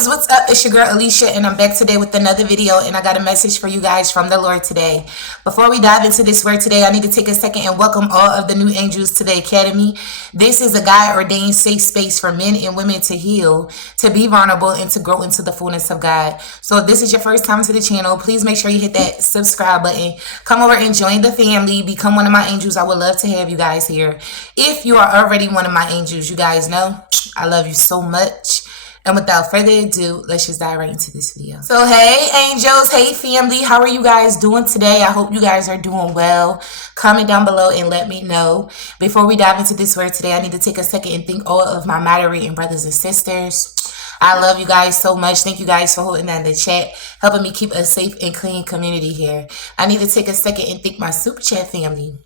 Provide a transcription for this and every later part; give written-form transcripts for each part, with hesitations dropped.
angels, what's up? It's your girl Alicia, and I'm back today with another video, and I got a message for you guys from the Lord today. Before we dive into this word today, I need to take a second and welcome all of the new angels to the Academy. This is a God-ordained safe space for men and women to heal, to be vulnerable, and to grow into the fullness of God. So if this is your first time to the channel, please make sure you hit that subscribe button. Come over and join the family. Become one of my angels. I would love to have you guys here. If you are already one of my angels, you guys know I love you so much. And without further ado, let's just dive right into this video. So hey angels, hey family, how are you guys doing today? I hope you guys are doing well. Comment down below and let me know. Before we dive into this word today, I need to take a second and thank all of my moderating brothers and sisters. I love you guys so much. Thank you guys for holding down the chat, helping me keep a safe and clean community here. I need to take a second and thank my super chat family.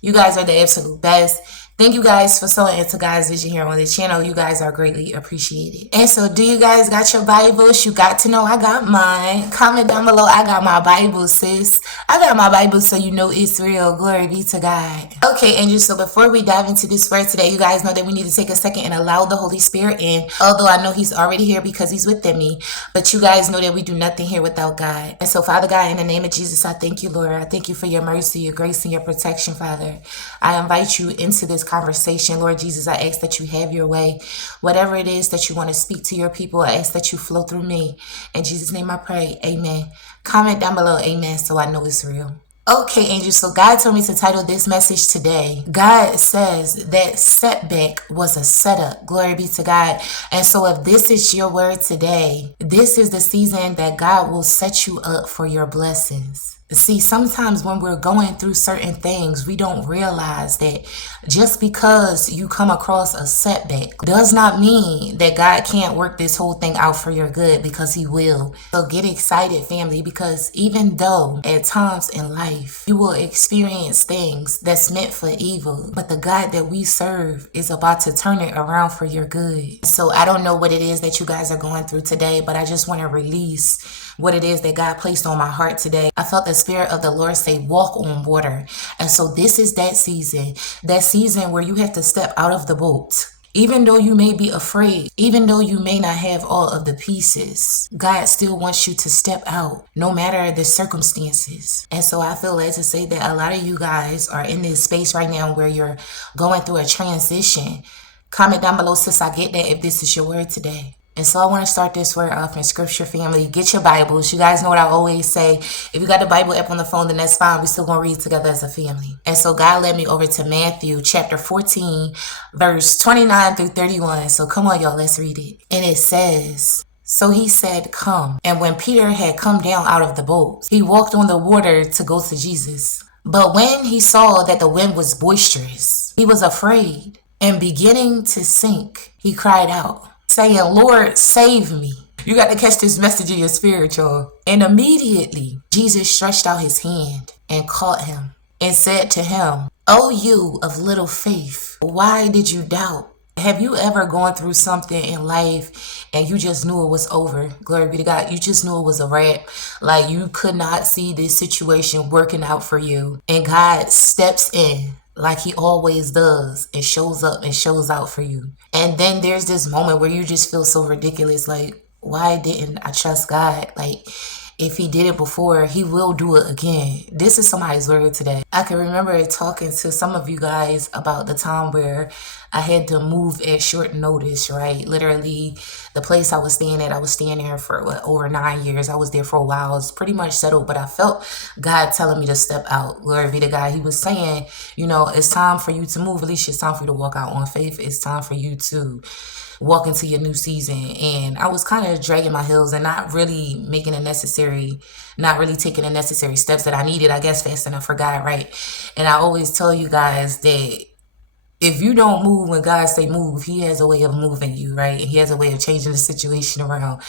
You guys are the absolute best. Thank you guys for sowing into God's vision here on the channel. You guys are greatly appreciated. And so do you guys got your Bibles? You got to know I got mine. Comment down below. I got my Bible, sis. I got my Bible so you know it's real. Glory be to God. Okay, angels, so before we dive into this word today, you guys know that we need to take a second and allow the Holy Spirit in. Although I know he's already here because he's within me. But you guys know that we do nothing here without God. And so, Father God, in the name of Jesus, I thank you, Lord. I thank you for your mercy, your grace, and your protection, Father. I invite you into this conversation, Lord Jesus. I ask that you have your way. Whatever it is that you want to speak to your people, I ask that you flow through me. In Jesus' name I pray, amen. Comment down below, amen, so I know it's real. Okay, angels, so God told me to title this message today. God says that setback was a setup. Glory be to God. And so if this is your word today, this is the season that God will set you up for your blessings. See, sometimes when we're going through certain things, we don't realize that just because you come across a setback does not mean that God can't work this whole thing out for your good, because he will. So get excited, family, because even though at times in life you will experience things that's meant for evil, but the God that we serve is about to turn it around for your good. So I don't know what it is that you guys are going through today, but I just want to release what it is that God placed on my heart today. I felt the Spirit of the Lord say, walk on water. And so this is that season where you have to step out of the boat. Even though you may be afraid, even though you may not have all of the pieces, God still wants you to step out, no matter the circumstances. And so I feel led to say that a lot of you guys are in this space right now where you're going through a transition. Comment down below, sis, I get that, if this is your word today. And so I want to start this word off in scripture, family. Get your Bibles. You guys know what I always say. If you got the Bible app on the phone, then that's fine. We're still going to read together as a family. And so God led me over to Matthew chapter 14, verse 29 through 31. So come on, y'all, let's read it. And it says, so he said, come. And when Peter had come down out of the boat, he walked on the water to go to Jesus. But when he saw that the wind was boisterous, he was afraid. And beginning to sink, he cried out, saying, Lord, save me. You got to catch this message in your spirit, y'all. And immediately Jesus stretched out his hand and caught him and said to him, O you of little faith, why did you doubt? Have you ever gone through something in life and you just knew it was over? Glory be to God. You just knew it was a wrap. Like you could not see this situation working out for you. And God steps in like he always does and shows up and shows out for you. And then there's this moment where you just feel so ridiculous. Like, why didn't I trust God? Like, if he did it before, he will do it again. This is somebody's word today. I can remember talking to some of you guys about the time where I had to move at short notice, right? Literally, the place I was staying there for over 9 years. I was there for a while. I was pretty much settled, but I felt God telling me to step out. Glory be to God. He was saying, you know, it's time for you to move. Alicia, it's time for you to walk out on faith. It's time for you to walk into your new season. And I was kind of dragging my heels and not really taking the necessary steps that I needed, I guess, fast enough for God, right? And I always tell you guys that if you don't move when God say move, he has a way of moving you, right? And he has a way of changing the situation around.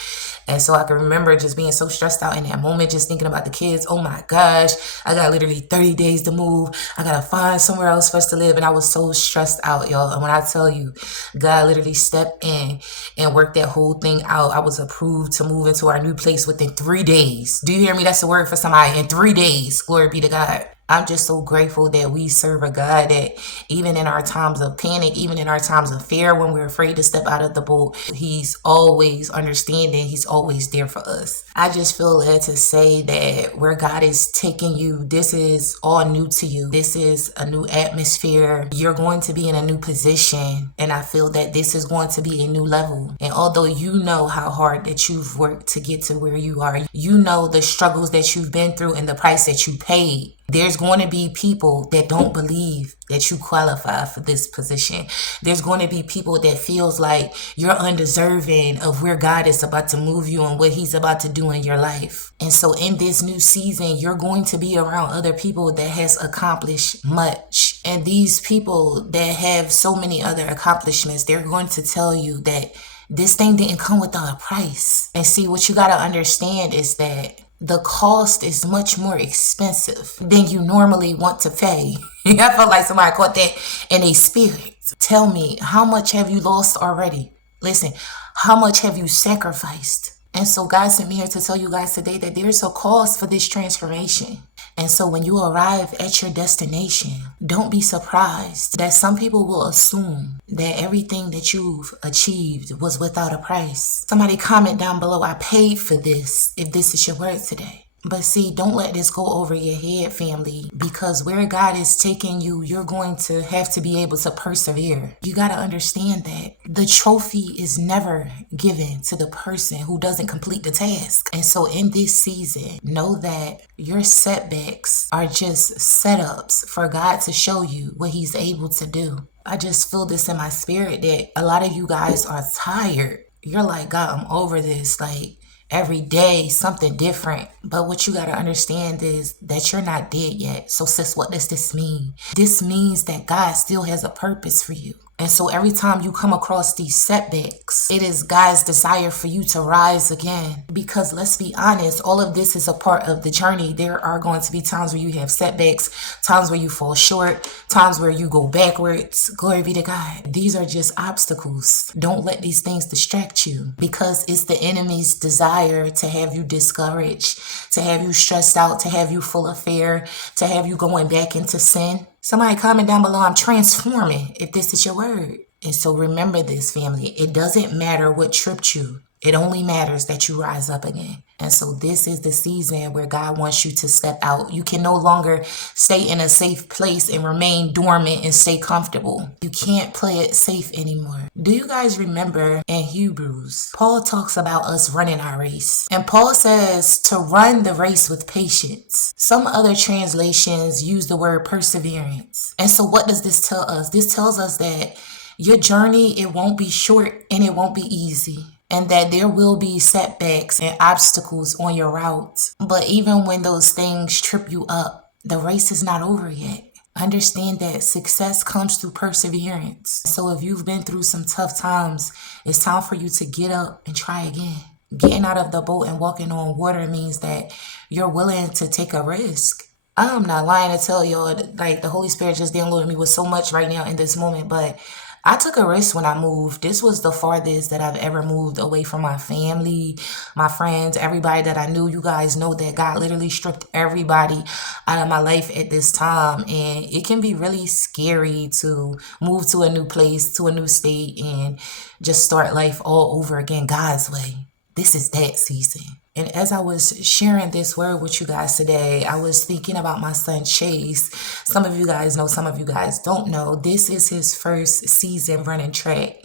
And so I can remember just being so stressed out in that moment, just thinking about the kids. Oh my gosh, I got literally 30 days to move. I got to find somewhere else for us to live. And I was so stressed out, y'all. And when I tell you, God literally stepped in and worked that whole thing out. I was approved to move into our new place within 3 days. Do you hear me? That's the word for somebody. In 3 days. Glory be to God. I'm just so grateful that we serve a God that even in our times of panic, even in our times of fear, when we're afraid to step out of the boat, He's always understanding. He's always there for us. I just feel led to say that where God is taking you, this is all new to you. This is a new atmosphere. You're going to be in a new position. And I feel that this is going to be a new level. And although you know how hard that you've worked to get to where you are, you know the struggles that you've been through and the price that you paid. There's going to be people that don't believe that you qualify for this position. There's going to be people that feels like you're undeserving of where God is about to move you and what He's about to do in your life. And so in this new season, you're going to be around other people that has accomplished much. And these people that have so many other accomplishments, they're going to tell you that this thing didn't come without a price. And see, what you got to understand is that the cost is much more expensive than you normally want to pay. I feel like somebody caught that in a spirit. Tell me, how much have you lost already? Listen, how much have you sacrificed? And so God sent me here to tell you guys today that there's a cost for this transformation. And so when you arrive at your destination, don't be surprised that some people will assume that everything that you've achieved was without a price. Somebody comment down below, I paid for this, if this is your word today. But see, don't let this go over your head, family, because where God is taking you, you're going to have to be able to persevere. You got to understand that the trophy is never given to the person who doesn't complete the task. And so in this season, know that your setbacks are just setups for God to show you what He's able to do. I just feel this in my spirit that a lot of you guys are tired. You're like, God, I'm over this. Like, every day something different. But what you got to understand is that you're not dead yet. So sis, what does this mean? This means that God still has a purpose for you. And so every time you come across these setbacks, it is God's desire for you to rise again. Because let's be honest, all of this is a part of the journey. There are going to be times where you have setbacks, times where you fall short, times where you go backwards. Glory be to God. These are just obstacles. Don't let these things distract you, because it's the enemy's desire to have you discouraged, to have you stressed out, to have you full of fear, to have you going back into sin. Somebody comment down below, I'm transforming, if this is your word. And so remember this, family. It doesn't matter what tripped you. It only matters that you rise up again. And so this is the season where God wants you to step out. You can no longer stay in a safe place and remain dormant and stay comfortable. You can't play it safe anymore. Do you guys remember in Hebrews, Paul talks about us running our race. And Paul says to run the race with patience. Some other translations use the word perseverance. And so what does this tell us? This tells us that your journey, it won't be short and it won't be easy. And that there will be setbacks and obstacles on your route. But even when those things trip you up, the race is not over yet. Understand that success comes through perseverance. So if you've been through some tough times, it's time for you to get up and try again. Getting out of the boat and walking on water means that you're willing to take a risk. I'm not lying to tell y'all, like, the Holy Spirit just downloaded me with so much right now in this moment, but I took a risk when I moved. This was the farthest that I've ever moved away from my family, my friends, everybody that I knew. You guys know that God literally stripped everybody out of my life at this time. And it can be really scary to move to a new place, to a new state, and just start life all over again God's way. This is that season. And as I was sharing this word with you guys today, I was thinking about my son, Chase. Some of you guys know, some of you guys don't know. This is his first season running track.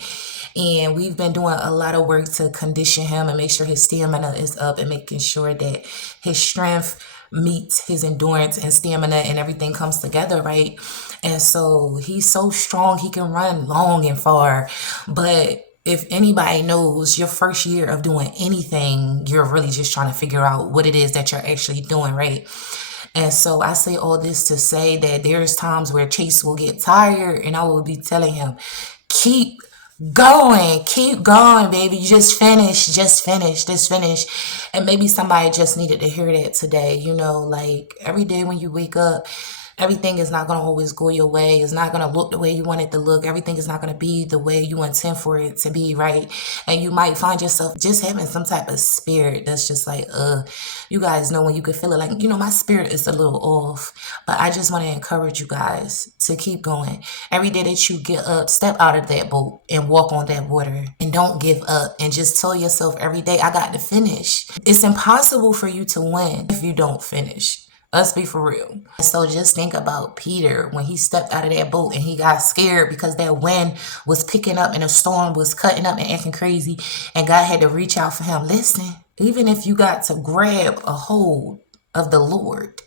And we've been doing a lot of work to condition him and make sure his stamina is up and making sure that his strength meets his endurance and stamina and everything comes together, right? And so he's so strong, he can run long and far. But if anybody knows, your first year of doing anything, you're really just trying to figure out what it is that you're actually doing, right? And so I say all this to say that there's times where Chase will get tired and I will be telling him, keep going, baby. You just finish. And maybe somebody just needed to hear that today. You know, like every day when you wake up, Everything is not going to always go your way. It's not going to look the way you want it to look. Everything is not going to be the way you intend for it to be, right? And you might find yourself just having some type of spirit that's just like, you guys know when you can feel it, like, my spirit is a little off. But I just want to encourage you guys to keep going. Every day that you get up, step out of that boat and walk on that water, and don't give up, and just tell yourself every day, I got to finish. It's impossible for you to win if you don't finish. Let's be for real. So just think about Peter when he stepped out of that boat and he got scared because that wind was picking up and the storm was cutting up and acting crazy, and God had to reach out for him. Listen, even if you got to grab a hold of the Lord,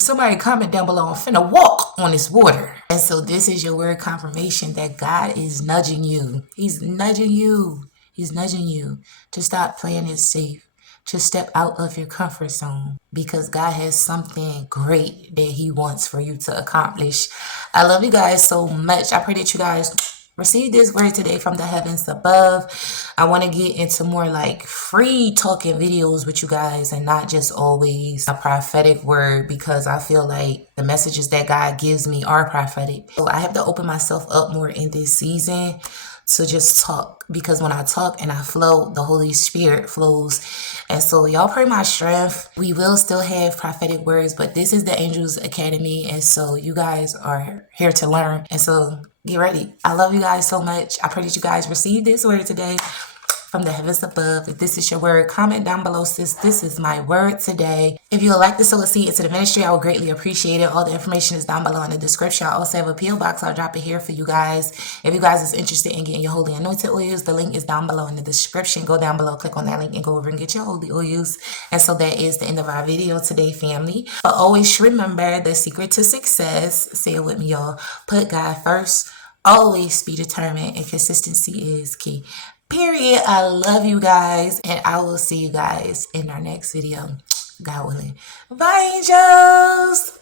somebody comment down below, I'm finna walk on this water. And so this is your word confirmation that God is nudging you. He's nudging you. He's nudging you to stop playing it safe, to step out of your comfort zone, because God has something great that he wants for you to accomplish. I love you guys so much. I pray that you guys receive this word today from the heavens above. I want to get into more like free talking videos with you guys and not just always a prophetic word, because I feel like the messages that God gives me are prophetic. So I have to open myself up more in this season to just talk, because when I talk and I flow, the Holy Spirit flows. And so y'all pray my strength. We will still have prophetic words, but this is the Angels Academy, and so you guys are here to learn. And so get ready. I love you guys so much. I pray that you guys receive this word today from the heavens above. If this is your word, comment down below, sis. This is my word today. If you would like to sow a seed into the ministry, I would greatly appreciate it. All the information is down below in the description. I also have a PO box. I'll drop it here for you guys. If you guys is interested in getting your holy anointed oils, the link is down below in the description. Go down below, click on that link, and go over and get your holy oils. And so that is the end of our video today, family. But always remember, the secret to success, say it with me, y'all, put God first. Always be determined, and consistency is key. Period. I love you guys, and I will see you guys in our next video, God willing. Bye, angels.